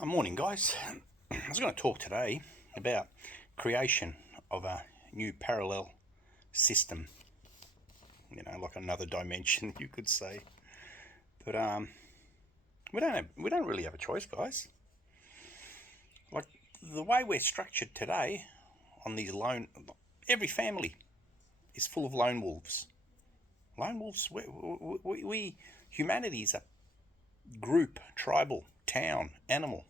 Morning, guys. I was going to talk today about creation of a new parallel system. Like another dimension, you could say. But we don't really have a choice, guys. Like the way we're structured today on these every family is full of lone wolves. Lone wolves. We humanity is a group, tribal, town, animal.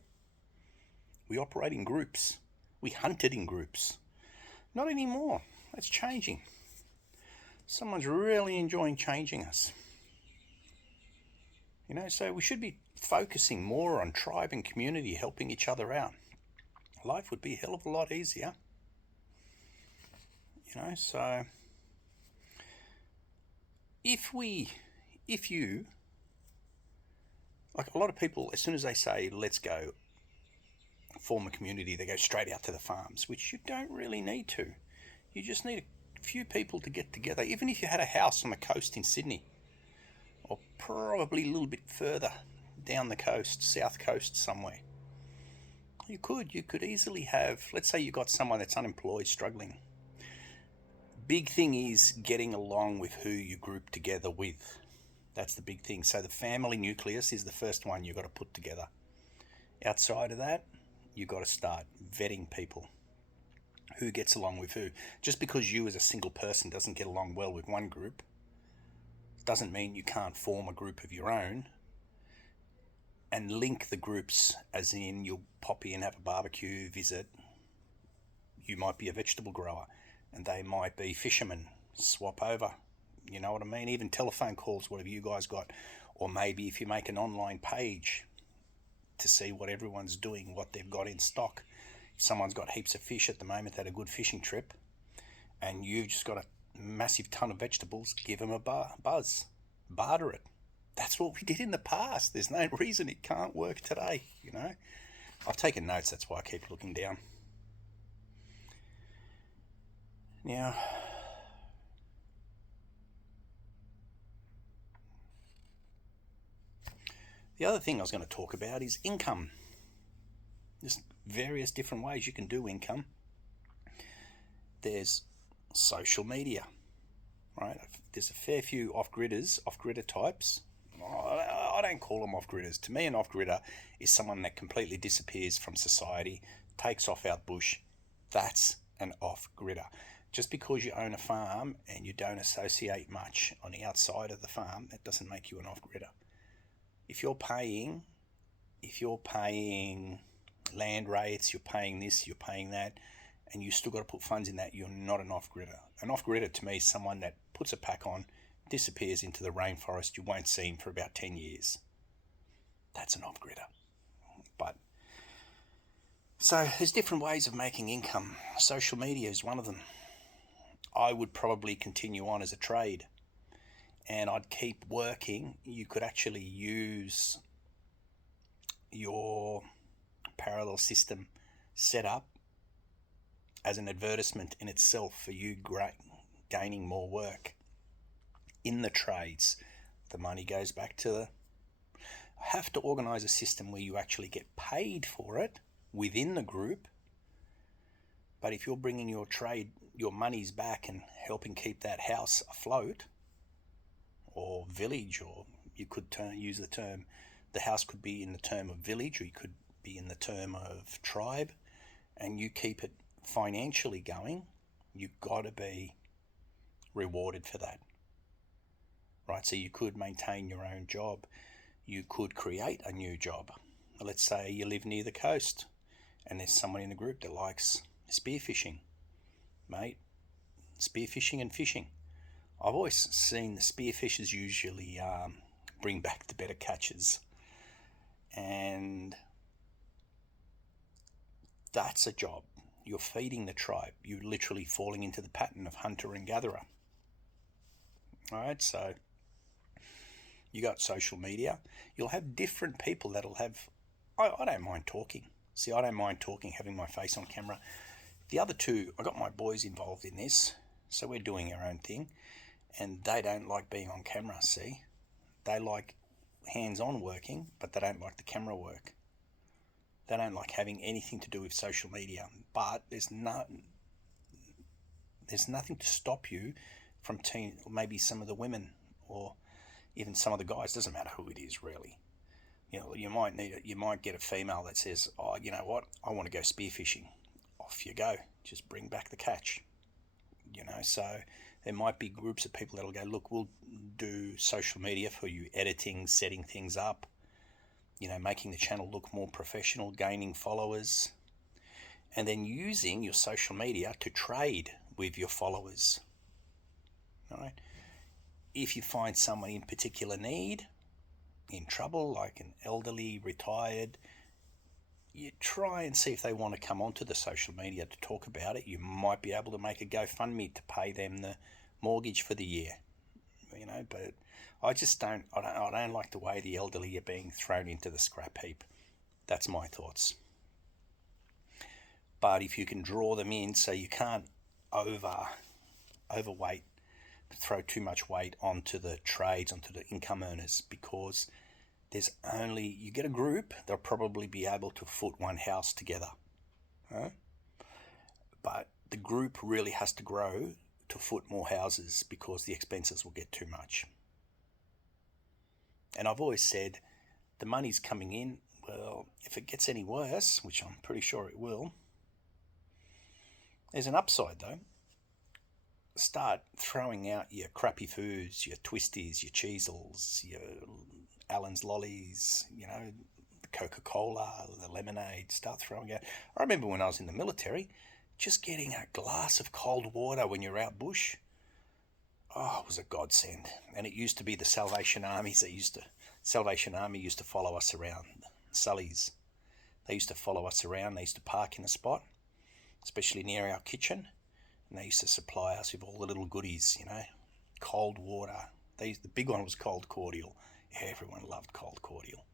We operate in groups. We hunted in groups. Not anymore. That's changing. Someone's really enjoying changing us. So we should be focusing more on tribe and community, helping each other out. Life would be a hell of a lot easier. So if you, like a lot of people, as soon as they say, let's go form a community, they go straight out to the farms, which you don't really need to. You just need a few people to get together. Even if you had a house on the coast in Sydney, or probably a little bit further down the coast, south coast somewhere. You could easily have, let's say you got someone that's unemployed, struggling. Big thing is getting along with who you group together with. That's the big thing. So the family nucleus is the first one you've got to put together. Outside of that, you've got to start vetting people. Who gets along with who? Just because you as a single person doesn't get along well with one group doesn't mean you can't form a group of your own and link the groups, as in you'll pop in, have a barbecue, visit. You might be a vegetable grower and they might be fishermen. Swap over. You know what I mean? Even telephone calls, whatever you guys got. Or maybe if you make an online page to see what everyone's doing, what they've got in stock. If someone's got heaps of fish at the moment, had a good fishing trip, and you've just got a massive ton of vegetables, give them a buzz. Barter it. That's what we did in the past. There's no reason it can't work today. I've taken notes, that's why I keep looking down. Now, the other thing I was going to talk about is income. There's various different ways you can do income. There's social media, right? There's a fair few off-gridder types. I don't call them off-gridders. To me, an off-gridder is someone that completely disappears from society, takes off out bush. That's an off-gridder. Just because you own a farm and you don't associate much on the outside of the farm, that doesn't make you an off-gridder. If you're paying land rates, you're paying this, you're paying that, and you still got to put funds in that, you're not an off-gridder. An off-gridder to me is someone that puts a pack on, disappears into the rainforest, you won't see him for about 10 years. That's an off-gridder. So there's different ways of making income. Social media is one of them. I would probably continue on as a trade and I'd keep working. You could actually use your parallel system set up as an advertisement in itself for you gaining more work in the trades. The money goes back to the... Have to organise a system where you actually get paid for it within the group. But if you're bringing your trade, your monies back and helping keep that house afloat, or village, or you could use the term, the house could be in the term of village, or you could be in the term of tribe, and you keep it financially going, you've got to be rewarded for that. Right, so you could maintain your own job. You could create a new job. Let's say you live near the coast and there's someone in the group that likes spearfishing. Mate, spearfishing and fishing. I've always seen the spearfishers usually bring back the better catches. And that's a job. You're feeding the tribe. You're literally falling into the pattern of hunter and gatherer. Alright, so you got social media. You'll have different people that'll have... I don't mind talking. See, I don't mind talking, having my face on camera. The other two, I got my boys involved in this, so we're doing our own thing. And they don't like being on camera, see? They like hands-on working, but they don't like the camera work. They don't like having anything to do with social media. But there's nothing to stop you from maybe some of the women or even some of the guys. Doesn't matter who it is really. You might get a female that says, "Oh, you know what? I want to go spearfishing." Off you go. Just bring back the catch. So there might be groups of people that'll go, "Look, we'll do social media for you, editing, setting things up, making the channel look more professional, gaining followers, and then using your social media to trade with your followers." All right. If you find someone in particular need, in trouble, like an elderly, retired, you try and see if they want to come onto the social media to talk about it. You might be able to make a GoFundMe to pay them the mortgage for the year, but I just I don't like the way the elderly are being thrown into the scrap heap. That's my thoughts. But if you can draw them in so you can't overweight, throw too much weight onto the trades, onto the income earners, because you get a group, they'll probably be able to foot one house together. Huh? But the group really has to grow to foot more houses because the expenses will get too much. And I've always said the money's coming in. Well, if it gets any worse, which I'm pretty sure it will, there's an upside though. Start throwing out your crappy foods, your twisties, your cheezels, your Allen's lollies, the Coca-Cola, the lemonade. Start throwing out. I remember when I was in the military, just getting a glass of cold water when you're out bush, it was a godsend. And it used to be the Salvation Army used to follow us around. Sullies, they used to follow us around. They used to park in a spot, especially near our kitchen, and they used to supply us with all the little goodies, cold water. The big one was cold cordial. Everyone loved cold cordial.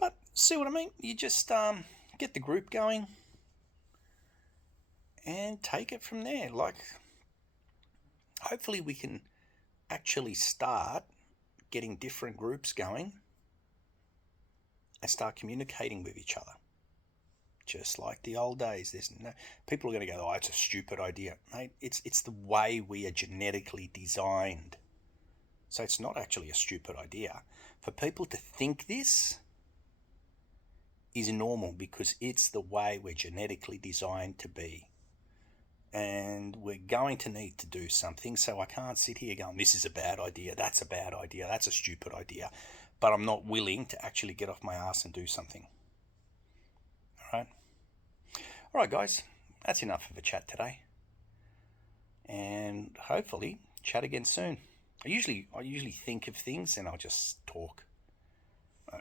But see what I mean? You just get the group going and take it from there. Like, hopefully we can actually start getting different groups going and start communicating with each other. Just like the old days. People are going to go, "Oh, it's a stupid idea." Mate, it's the way we are genetically designed. So it's not actually a stupid idea. For people to think this is normal because it's the way we're genetically designed to be. And we're going to need to do something. So I can't sit here going, "This is a bad idea, that's a bad idea, that's a stupid idea." But I'm not willing to actually get off my ass and do something. All right, guys. That's enough of a chat today. And hopefully chat again soon. I usually think of things and I'll just talk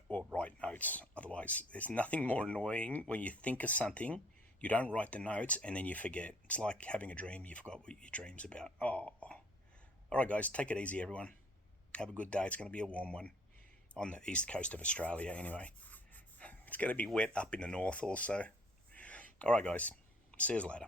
or write notes. Otherwise, there's nothing more annoying when you think of something, you don't write the notes, and then you forget. It's like having a dream, you forgot what your dream's about. Oh. All right, guys, take it easy, everyone. Have a good day. It's going to be a warm one on the east coast of Australia anyway. It's going to be wet up in the north also. All right, guys. See you later.